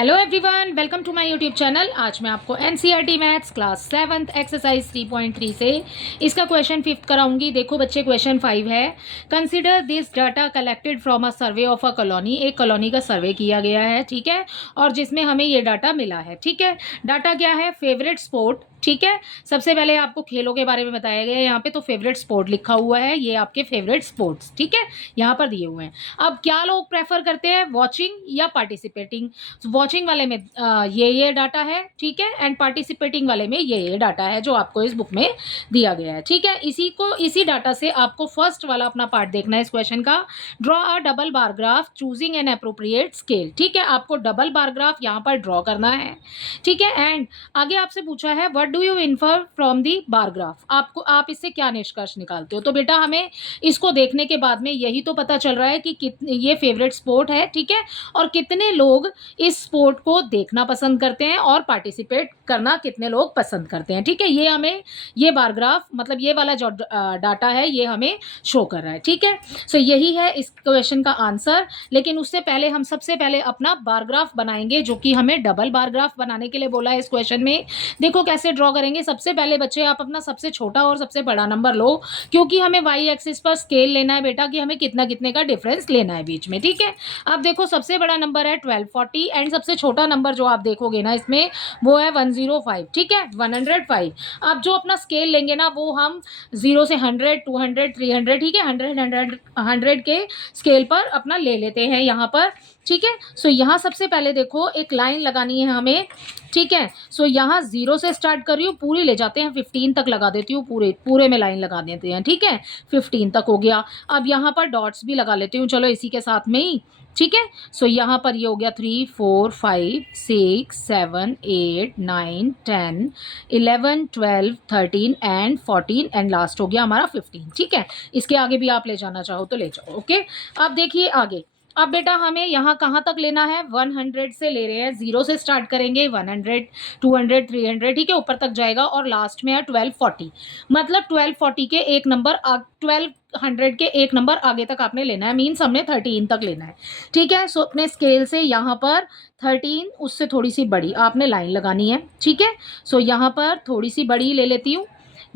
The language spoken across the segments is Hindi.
Hello everyone, welcome to my YouTube channel. आज मैं आपको NCERT maths class 7th exercise 3.3 से इसका क्वेश्चन 5th कराऊंगी। देखो बच्चे, क्वेश्चन 5 है, consider this data collected from a survey of a colony. एक कॉलोनी का सर्वे किया गया है, ठीक है, और जिसमें हमें ये डाटा मिला है, ठीक है। डाटा क्या है? फेवरेट स्पोर्ट, ठीक है। सबसे पहले आपको खेलों के बारे में बताया गया है यहाँ पे, तो फेवरेट स्पोर्ट लिखा हुआ है, ये आपके फेवरेट स्पोर्ट्स, ठीक है, यहाँ पर दिए हुए हैं। अब क्या लोग प्रेफर करते हैं, वॉचिंग या पार्टिसिपेटिंग? वॉचिंग वाले में ये डाटा है, ठीक है, एंड पार्टिसिपेटिंग वाले में ये डाटा है जो आपको इस बुक में दिया गया है, ठीक है। इसी डाटा से आपको फर्स्ट वाला अपना पार्ट देखना है इस क्वेश्चन का। Draw a double bar graph choosing an appropriate scale, ठीक है। आपको डबल बार ग्राफ यहाँ पर ड्रॉ करना है, ठीक है। एंड आगे आपसे पूछा है what do you infer from the bar graph, आप इससे क्या निष्कर्ष निकालते हो? तो बेटा हमें इसको देखने के बाद में यही तो पता चल रहा है कि ये फेवरेट स्पोर्ट है, ठीक है, और कितने लोग इस स्पोर्ट को देखना पसंद करते हैं और पार्टिसिपेट करना कितने लोग पसंद करते हैं, ठीक है। ये हमें ये बार ग्राफ, मतलब ये वाला जो डाटा है ये हमें शो कर रहा है, ठीक है। सो यही है इस क्वेश्चन का आंसर। लेकिन उससे पहले हम सबसे पहले अपना बार ग्राफ बनाएंगे, जो कि हमें डबल बार ग्राफ बनाने के लिए बोला है इस क्वेश्चन में। देखो कैसे ड्रॉ करेंगे। सबसे पहले बच्चे आप अपना सबसे छोटा और सबसे बड़ा नंबर लो, क्योंकि हमें वाई एक्सिस पर स्केल लेना है बेटा, कि हमें कितना कितने का डिफरेंस लेना है बीच में, ठीक है। अब देखो सबसे बड़ा नंबर है 1240 एंड सबसे छोटा नंबर जो आप देखोगे ना इसमें वो है 105, ठीक है, 105। अब जो अपना स्केल लेंगे ना वो हम 0 से 100, 200, 300, ठीक है, 100 के स्केल पर अपना ले लेते हैं यहाँ पर, ठीक है। सो यहाँ सबसे पहले देखो एक लाइन लगानी है हमें, ठीक है। सो यहाँ 0 से स्टार्ट कर रही हूँ, पूरी ले जाते हैं 15 तक लगा देती हूँ, पूरे में लाइन लगा देते हैं, ठीक है। 15 तक हो गया। अब यहाँ पर डॉट्स भी लगा लेती हूँ, चलो इसी के साथ में ही, ठीक है। सो यहाँ पर ये हो गया 3, 4, 5, 6, 7, 8, 9, 10, 11, 12, 13 एंड 14 एंड लास्ट हो गया हमारा 15, ठीक है। इसके आगे भी आप ले जाना चाहो तो ले जाओ, ओके। अब देखिए आगे। अब बेटा हमें यहाँ कहाँ तक लेना है? 100 से ले रहे हैं, 0 से स्टार्ट करेंगे, 100, 200, 300, ठीक है, ऊपर तक जाएगा और लास्ट में है 1240। मतलब 1240 के एक नंबर 1200 के एक नंबर आगे तक आपने लेना है, मीन्स हमने 13 तक लेना है, ठीक है। सो अपने स्केल से यहाँ पर 13 उससे थोड़ी सी बड़ी आपने लाइन लगानी है, ठीक है। सो यहाँ पर थोड़ी सी बड़ी ले लेती हूँ,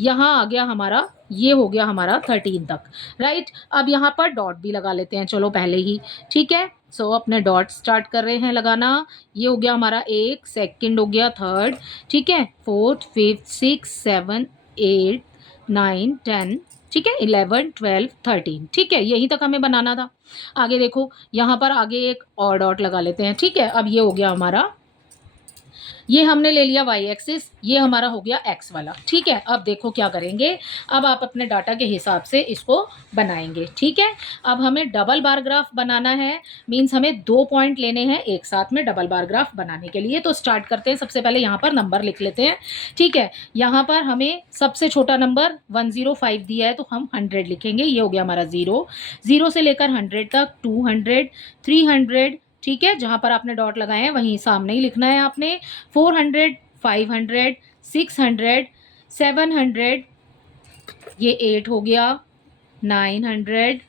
यहाँ आ गया हमारा, ये हो गया हमारा 13 तक, राइट। अब यहाँ पर डॉट भी लगा लेते हैं, चलो पहले ही, ठीक है। सो अपने डॉट स्टार्ट कर रहे हैं लगाना। ये हो गया हमारा 1, सेकंड हो गया 3rd, ठीक है, 4th, 5th, 6, 7, 8, 9, 10, ठीक है, 11, 12, 13, ठीक है, यहीं तक हमें बनाना था। आगे देखो यहाँ पर आगे एक और डॉट लगा लेते हैं, ठीक है। अब ये हो गया हमारा, ये हमने ले लिया वाई एक्सिस, ये हमारा हो गया एक्स वाला, ठीक है। अब देखो क्या करेंगे, अब आप अपने डाटा के हिसाब से इसको बनाएंगे, ठीक है। अब हमें डबल बार ग्राफ बनाना है, मीन्स हमें 2 पॉइंट लेने हैं एक साथ में डबल बार ग्राफ बनाने के लिए। तो स्टार्ट करते हैं, सबसे पहले यहाँ पर नंबर लिख लेते हैं, ठीक है। यहाँ पर हमें सबसे छोटा नंबर 105 दिया है तो हम 100 लिखेंगे, ये हो गया हमारा 0 से लेकर 100 तक, 200, 300, ठीक है, जहाँ पर आपने डॉट लगाए हैं वहीं सामने ही लिखना है आपने, 400, 500, 600, 700, ये 8 हो गया, 900,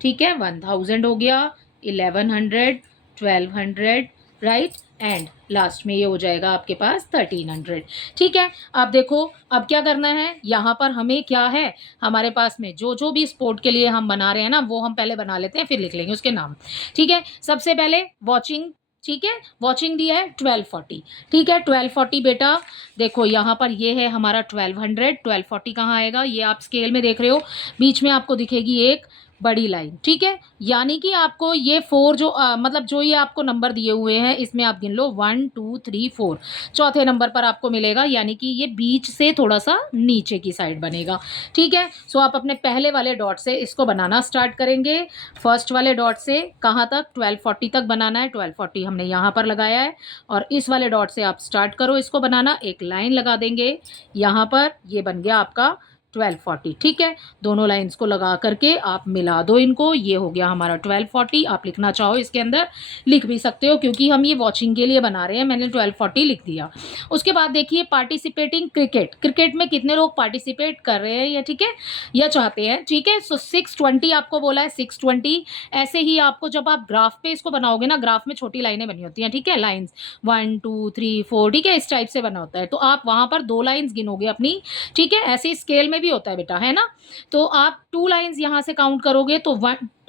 ठीक है, 1000 हो गया, 1100, 1200, राइट, एंड लास्ट में ये हो जाएगा आपके पास 1300, ठीक है। अब देखो अब क्या करना है, यहाँ पर हमें क्या है, हमारे पास में जो भी स्पोर्ट के लिए हम बना रहे हैं ना वो हम पहले बना लेते हैं, फिर लिख लेंगे उसके नाम, ठीक है। सबसे पहले वॉचिंग, ठीक है, वॉचिंग दिया है 1240, ठीक है, 1240 बेटा देखो यहाँ पर ये है हमारा 1200, 1240 कहाँ आएगा, ये आप स्केल में देख रहे हो, बीच में आपको दिखेगी एक बड़ी लाइन, ठीक है। यानी कि आपको ये 4 जो मतलब जो ये आपको नंबर दिए हुए हैं इसमें आप गिन लो 1, 2, 3, 4, चौथे नंबर पर आपको मिलेगा, यानी कि ये बीच से थोड़ा सा नीचे की साइड बनेगा, ठीक है। सो आप अपने पहले वाले डॉट से इसको बनाना स्टार्ट करेंगे। फर्स्ट वाले डॉट से कहाँ तक? 1240 तक बनाना है, 1240 हमने यहाँ पर लगाया है, और इस वाले डॉट से आप स्टार्ट करो इसको बनाना, एक लाइन लगा देंगे यहाँ पर, ये बन गया आपका 1240। ठीक है, दोनों लाइंस को लगा करके आप मिला दो इनको, ये हो गया हमारा 1240। आप लिखना चाहो इसके अंदर लिख भी सकते हो, क्योंकि हम ये वॉचिंग के लिए बना रहे हैं, मैंने 1240 लिख दिया। उसके बाद देखिए पार्टिसिपेटिंग क्रिकेट, क्रिकेट में कितने लोग पार्टिसिपेट कर रहे हैं या ठीक है या चाहते हैं। ठीक है, सो 620 आपको बोला है, 620। ऐसे ही आपको जब आप ग्राफ पे इसको बनाओगे ना, ग्राफ में छोटी लाइनें बनी होती हैं, ठीक है, लाइन्स 1 2 3 4, ठीक है, इस टाइप से बना होता है, तो आप वहां पर 2 लाइन्स गिनोगे अपनी। ठीक है, ऐसे स्केल में भी होता है बेटा, है ना। तो आप 2 लाइन्स यहाँ से काउंट करोगे तो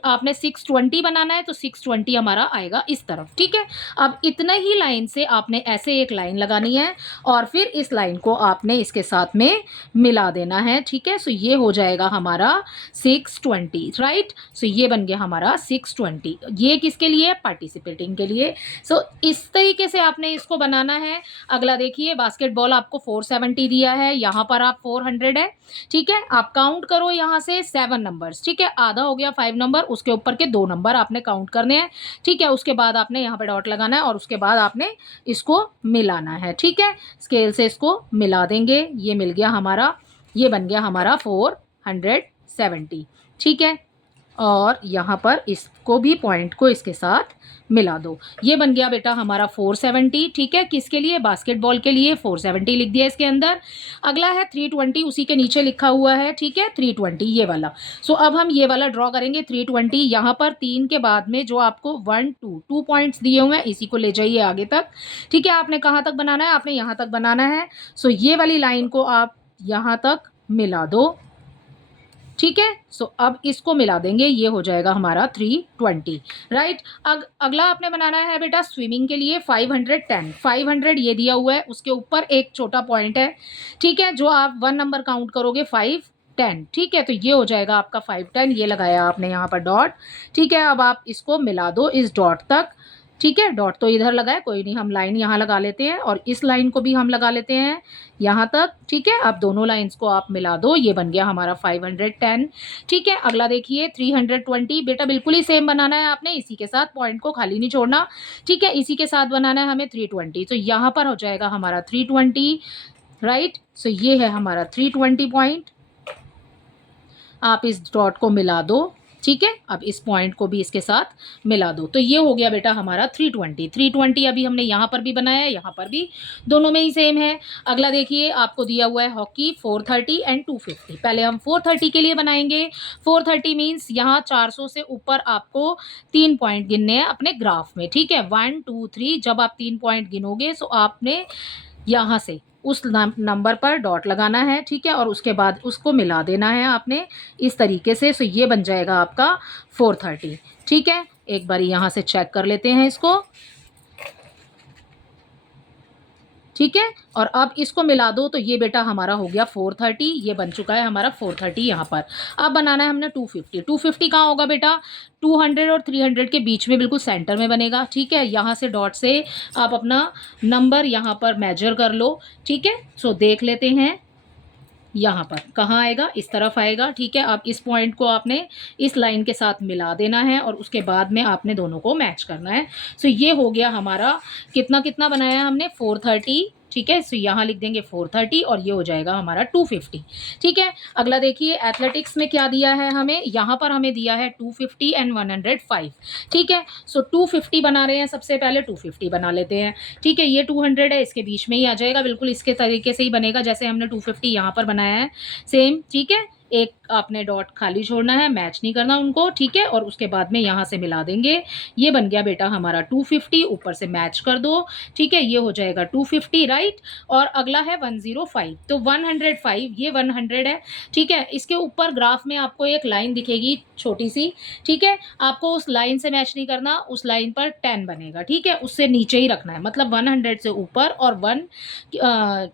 आपने 620 बनाना है, तो 620 हमारा आएगा इस तरफ। ठीक है, अब इतने ही लाइन से आपने ऐसे एक लाइन लगानी है और फिर इस लाइन को आपने इसके साथ में मिला देना है। ठीक है, सो ये हो जाएगा हमारा 620, राइट। सो ये बन गया हमारा 620। ये किसके लिए? पार्टिसिपेटिंग के लिए। सो इस तरीके से आपने इसको बनाना है। अगला देखिए, बास्केटबॉल आपको 470 दिया है, यहाँ पर आप 400 है। ठीक है, आप काउंट करो यहाँ से 7 नंबर्स। ठीक है, आधा हो गया 5 नंबर, उसके ऊपर के 2 नंबर आपने काउंट करने हैं। ठीक है, उसके बाद आपने यहाँ पे डॉट लगाना है और उसके बाद आपने इसको मिलाना है। ठीक है, स्केल से इसको मिला देंगे, ये मिल गया हमारा, ये बन गया हमारा 470। ठीक है, और यहाँ पर इसको भी पॉइंट को इसके साथ मिला दो, ये बन गया बेटा हमारा 470। ठीक है, किसके लिए? बास्केटबॉल के लिए 470 लिख दिया इसके अंदर। अगला है 320, उसी के नीचे लिखा हुआ है। ठीक है, 320 ये वाला। सो अब हम ये वाला ड्रॉ करेंगे 320। यहाँ पर 3 के बाद में जो आपको 1 2 पॉइंट्स दिए हुए हैं, इसी को ले जाइए आगे तक। ठीक है, आपने कहाँ तक बनाना है? आपने यहाँ तक बनाना है। सो ये वाली लाइन को आप यहाँ तक मिला दो। ठीक है, सो अब इसको मिला देंगे, ये हो जाएगा हमारा 320, राइट। अगला आपने बनाना है बेटा स्विमिंग के लिए 510। 500 ये दिया हुआ है, उसके ऊपर एक छोटा पॉइंट है। ठीक है, जो आप 1 नंबर काउंट करोगे 510। ठीक है, तो ये हो जाएगा आपका 510, ये लगाया आपने यहाँ पर डॉट। ठीक है, अब आप इसको मिला दो इस डॉट तक। ठीक है, डॉट तो इधर लगा है, कोई नहीं, हम लाइन यहाँ लगा लेते हैं और इस लाइन को भी हम लगा लेते हैं यहाँ तक। ठीक है, अब दोनों लाइंस को आप मिला दो, ये बन गया हमारा 510। ठीक है, अगला देखिए 320। बेटा बिल्कुल ही सेम बनाना है आपने, इसी के साथ, पॉइंट को खाली नहीं छोड़ना। ठीक है, इसी के साथ बनाना है हमें 320, तो यहाँ पर हो जाएगा हमारा 320, राइट। सो ये है हमारा 320 पॉइंट, आप इस डॉट को मिला दो। ठीक है, अब इस पॉइंट को भी इसके साथ मिला दो, तो ये हो गया बेटा हमारा 320। 320 अभी हमने यहाँ पर भी बनाया है, यहाँ पर भी, दोनों में ही सेम है। अगला देखिए, आपको दिया हुआ है हॉकी 430 एंड 250। पहले हम 430 के लिए बनाएंगे। 430 मीन्स यहाँ 400 से ऊपर आपको 3 पॉइंट गिनने हैं अपने ग्राफ में। ठीक है, 1 2 3, जब आप 3 पॉइंट गिनोगे तो आपने यहाँ से उस नंबर पर डॉट लगाना है। ठीक है, और उसके बाद उसको मिला देना है आपने इस तरीके से। सो ये बन जाएगा आपका 430। ठीक है, एक बार यहाँ से चेक कर लेते हैं इसको। ठीक है, और अब इसको मिला दो, तो ये बेटा हमारा हो गया 430, ये बन चुका है हमारा 430 यहाँ पर। अब बनाना है हमने 250। 250 कहाँ होगा बेटा? 200 और 300 के बीच में, बिल्कुल सेंटर में बनेगा। ठीक है, यहाँ से डॉट से आप अपना नंबर यहाँ पर मेजर कर लो। ठीक है, सो देख लेते हैं यहाँ पर कहाँ आएगा, इस तरफ आएगा। ठीक है, अब इस पॉइंट को आपने इस लाइन के साथ मिला देना है और उसके बाद में आपने दोनों को मैच करना है। सो ये हो गया हमारा, कितना कितना बनाया हमने? 430। ठीक है, सो यहाँ लिख देंगे 430 और ये हो जाएगा हमारा 250। ठीक है, अगला देखिए एथलेटिक्स में क्या दिया है हमें, यहाँ पर हमें दिया है 250 एंड 105। ठीक है, सो 250 बना रहे हैं, सबसे पहले 250 बना लेते हैं। ठीक है, ये 200 है, इसके बीच में ही आ जाएगा, बिल्कुल इसके तरीके से ही बनेगा जैसे हमने 250 यहाँ पर बनाया है, सेम। ठीक है, एक आपने डॉट खाली छोड़ना है, मैच नहीं करना उनको। ठीक है, और उसके बाद में यहाँ से मिला देंगे, ये बन गया बेटा हमारा 250, ऊपर से मैच कर दो। ठीक है, ये हो जाएगा 250, राइट। और अगला है 105, तो 105 ये 100 है। ठीक है, इसके ऊपर ग्राफ में आपको एक लाइन दिखेगी छोटी सी। ठीक है, आपको उस लाइन से मैच नहीं करना, उस लाइन पर 10 बनेगा। ठीक है, उससे नीचे ही रखना है, मतलब 100 से ऊपर और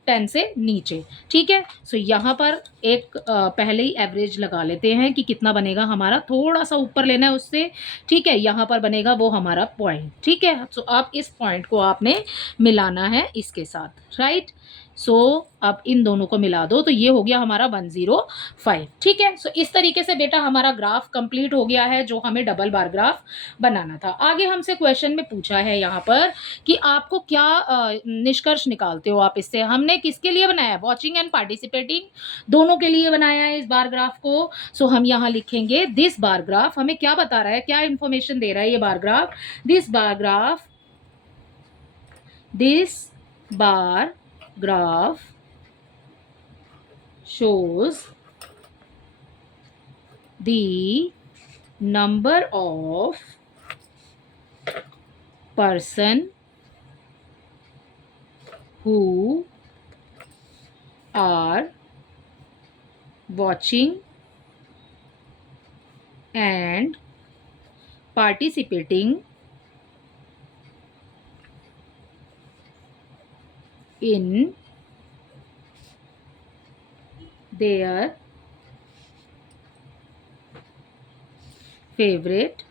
10 से नीचे। ठीक है, सो यहाँ पर एक पहले ही एवरेज लगा लेते हैं कि कितना बनेगा हमारा, थोड़ा सा ऊपर लेना है उससे। ठीक है, यहाँ पर बनेगा वो हमारा पॉइंट। ठीक है, सो अब इस पॉइंट को आपने मिलाना है इसके साथ, राइट। सो अब इन दोनों को मिला दो तो ये हो गया हमारा 105। ठीक है, सो इस तरीके से बेटा हमारा ग्राफ कंप्लीट हो गया है जो हमें डबल बार ग्राफ बनाना था। आगे हमसे क्वेश्चन में पूछा है यहाँ पर कि आपको क्या निष्कर्ष निकालते हो आप इससे। हमने किसके लिए बनाया है, वॉचिंग एंड पार्टिसिपेटिंग दोनों के लिए बनाया है इस बार ग्राफ को। सो हम यहाँ लिखेंगे दिस बार ग्राफ हमें क्या बता रहा है, क्या इंफॉर्मेशन दे रहा है ये bar graph. This bar graph shows the number of person who are watching and participating in their favorite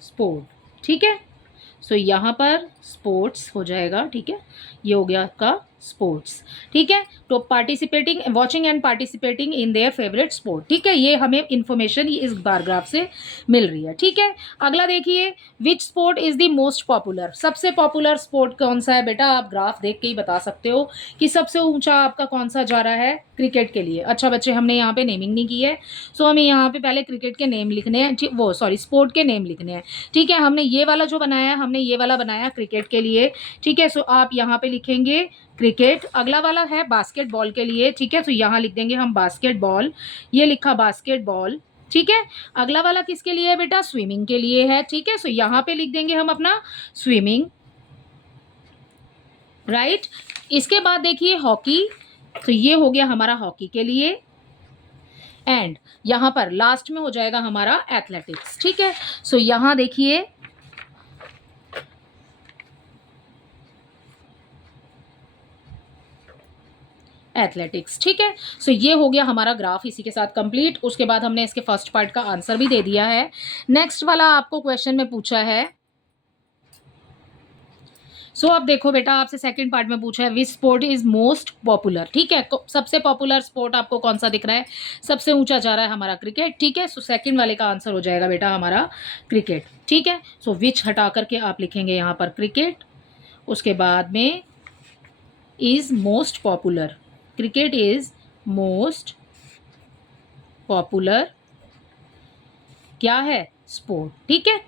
sport। ठीक है, सो यहाँ पर स्पोर्ट्स हो जाएगा। ठीक है, ये हो गया आपका स्पोर्ट्स। ठीक है, तो participating, watching and participating in their favourite sport. ठीक है, ये हमें इंफॉर्मेशन इस बार ग्राफ से मिल रही है। ठीक है, अगला देखिए, which sport is the most popular, सबसे पॉपुलर स्पोर्ट कौन सा है बेटा। आप ग्राफ देख के ही बता सकते हो कि सबसे ऊंचा आपका कौन सा जा रहा है, क्रिकेट के लिए। अच्छा बच्चे, हमने यहाँ पे नेमिंग नहीं की है, सो हमें यहाँ पे पहले क्रिकेट के नेम लिखने हैं, वो सॉरी स्पोर्ट के नेम लिखने हैं। ठीक है, हमने ये वाला जो बनाया, हमने ये वाला बनाया क्रिकेट के लिए। ठीक है, सो आप यहाँ पे लिखेंगे क्रिकेट। अगला वाला है बास्केटबॉल के लिए। ठीक है, तो यहाँ लिख देंगे हम बास्केटबॉल, ये लिखा बास्केटबॉल। ठीक है, अगला वाला किसके लिए है बेटा, स्विमिंग के लिए है। ठीक है, सो यहाँ पे लिख देंगे हम अपना स्विमिंग, राइट। इसके बाद देखिए हॉकी, तो ये हो गया हमारा हॉकी के लिए। एंड यहाँ पर लास्ट में हो जाएगा हमारा एथलेटिक्स। ठीक है, सो यहाँ देखिए एथलेटिक्स। ठीक है, सो ये हो गया हमारा ग्राफ इसी के साथ कंप्लीट। उसके बाद हमने इसके फर्स्ट पार्ट का आंसर भी दे दिया है। नेक्स्ट वाला आपको क्वेश्चन में पूछा है, सो अब देखो बेटा, आपसे सेकंड पार्ट में पूछा है which sport is most popular. ठीक है, सबसे पॉपुलर स्पोर्ट आपको कौन सा दिख रहा है, सबसे ऊंचा जा रहा है हमारा क्रिकेट। ठीक है, सो सेकंड वाले का आंसर हो जाएगा बेटा हमारा क्रिकेट। ठीक है, सो विच हटा करके आप लिखेंगे यहाँ पर क्रिकेट, उसके बाद में is most popular, cricket is most popular क्या है, स्पोर्ट। ठीक है,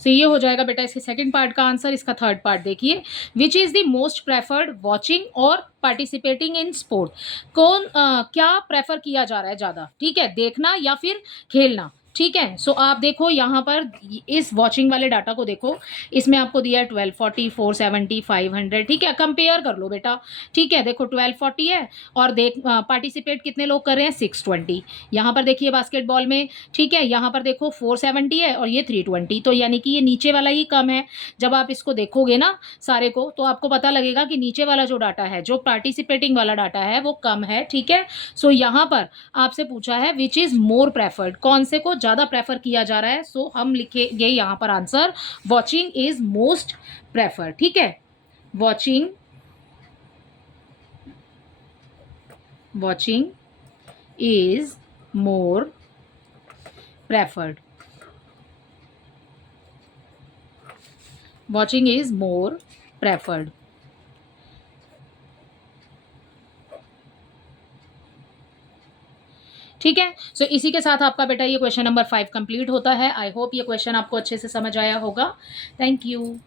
सो ये हो जाएगा बेटा इसके सेकंड पार्ट का आंसर। इसका थर्ड पार्ट देखिए, which is the most preferred watching और पार्टिसिपेटिंग इन स्पोर्ट, कौन क्या प्रेफर किया जा रहा है ज़्यादा। ठीक है, देखना या फिर खेलना। ठीक है, सो आप देखो यहाँ पर इस वॉचिंग वाले डाटा को देखो, इसमें आपको दिया है 1240, 470, 500। ठीक है, कंपेयर कर लो बेटा। ठीक है, देखो 1240 है और देख पार्टिसिपेट कितने लोग कर रहे हैं, 620। यहाँ पर देखिए बास्केटबॉल में, ठीक है, यहाँ पर देखो 470 है और ये 320, तो यानी कि ये नीचे वाला ही कम है। जब आप इसको देखोगे ना सारे को, तो आपको पता लगेगा कि नीचे वाला जो डाटा है, जो पार्टिसिपेटिंग वाला डाटा है, वो कम है। ठीक है, सो यहाँ पर आपसे पूछा है विच इज़ मोर प्रेफर्ड, कौन से को ज़्यादा प्रेफर किया जा रहा है। सो हम लिखेंगे यहाँ पर answer watching is most preferred. ठीक है, watching is more preferred, watching is more preferred. ठीक है, सो इसी के साथ आपका बेटा ये क्वेश्चन नंबर 5 कंप्लीट होता है। आई होप ये क्वेश्चन आपको अच्छे से समझ आया होगा। Thank you.